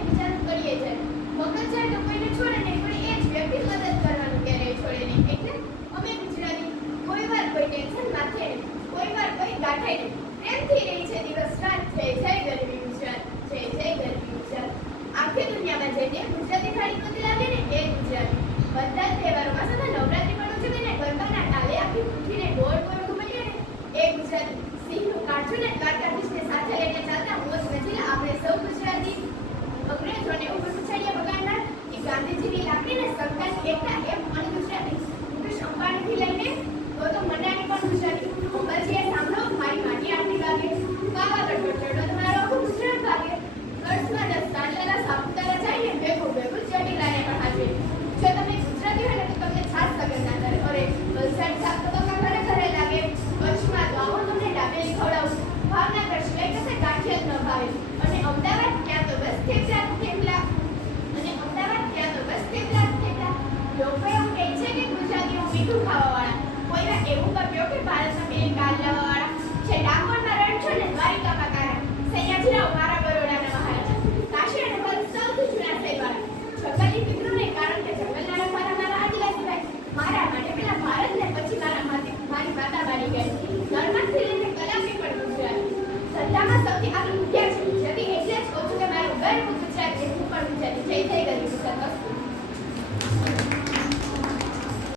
બીજાનું કરીએ જાય શેર તો કોઈને છોડે નહીં પણ જ વ્યક્તિ મદદ કરવાનું ક્યારે છોડે નહીં એટલે અમે ગુજરાતી કોઈ વાર કોઈ ટેન્શન માથે નહીં કોઈ વાર કોઈ ગાંઠે નહીં પ્રેમથી રહી છે, દિવસ રાત થઈ, જાય alternate like મીઠું ખાવાવાળા. કોઈના એવું કર્યો કે ભારતના બે ગાલ